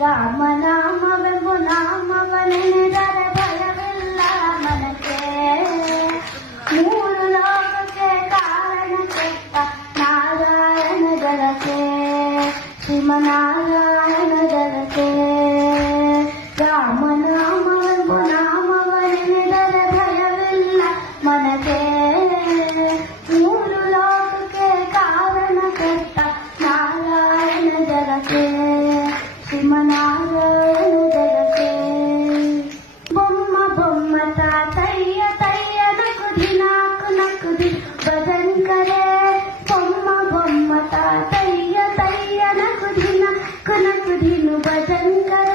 ರಾಮನಾಮವೆಂಬು ನಾಮವನೆನೆದರೆ ಭಯವಿಲ್ಲ ಮನಕ್ಕೆ. ಮೂರು ಲೋಕಕ್ಕೆ ಕಾರಣ ಕೆಟ್ಟ ನಾರಾಯಣ ಜಲಕ್ಕೆ, ಶ್ರೀಮನಾರಾಯಣ ಜಲಕ್ಕೆ. ರಾಮನಾಮವೆಂಬು ನಾಮವನೆನೆದರೆ ಭಯವಿಲ್ಲ ಮನಕ್ಕೆ. ಮೂರು ಲೋಕಕ್ಕೆ ಕಾರಣ ಕೆಟ್ಟ ನಾರಾಯಣ ಜಲಕ್ಕೆ, ಶ್ರೀಮನಾರಾಯಣ ಜಲಕ್ಕೆ. ಬೊಮ್ಮ ಬೊಮ್ಮ ತಾತಯ್ಯ ತಯ್ಯ ನಕುದಿ ನಾಕು ನಕುದಿ ಭಜನ್ ಕರೆ. ಬೊಮ್ಮ ಬೊಮ್ಮ ತಾತಯ್ಯ ತಯ್ಯ ನಕುದಿ ನಾಕು ನಕುದಿನು ಭಜನ್ ಕರೆ.